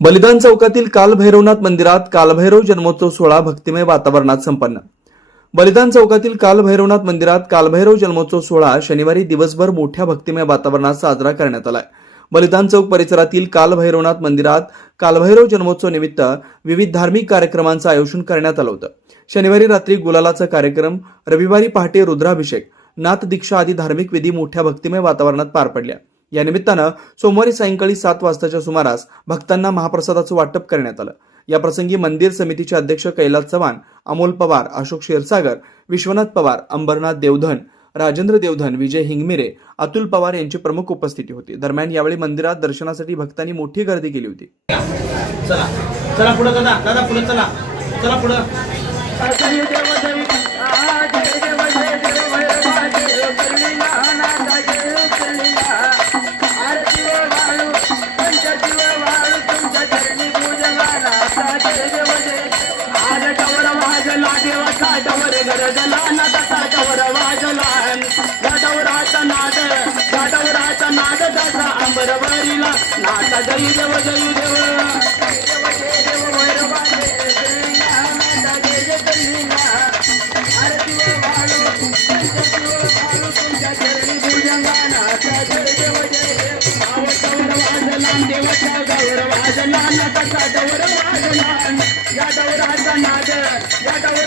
बलिदान चौकातील कालभैरवनाथ मंदिरात कालभैरव जन्मोत्सव सोहळा भक्तिमय वातावरणात संपन्न. बलिदान चौकातील कालभैरवनाथ मंदिरात कालभैरव जन्मोत्सव सोहळा शनिवारी दिवसभर मोठ्या भक्तिमय वातावरणात साजरा करण्यात आलाय. बलिदान चौक परिसरातील कालभैरवनाथ मंदिरात कालभैरव जन्मोत्सव निमित्त विविध धार्मिक कार्यक्रमांचं आयोजन करण्यात आलं होतं. शनिवारी रात्री गुलालाचा कार्यक्रम रविवारी पहाटे रुद्राभिषेक नाथ दीक्षा आदी धार्मिक विधी मोठ्या भक्तिमय वातावरणात पार पडल्या. या निमित्तानं सोमवारी सायंकाळी सात वाजताच्या सुमारास भक्तांना महाप्रसादाचं वाटप करण्यात आलं. या प्रसंगी मंदिर समितीचे अध्यक्ष कैलास चव्हाण अमोल पवार अशोक क्षीरसागर विश्वनाथ पवार अंबरनाथ देवधन राजेंद्र देवधन विजय हिंगमिरे अतुल पवार यांची प्रमुख उपस्थिती होती. दरम्यान यावेळी मंदिरात दर्शनासाठी भक्तांनी मोठी गर्दी केली होती. चला. चला पुढे दादा. दादा पुढे चला. चला पुढं. नाता जय देव जय देव ஏட்டா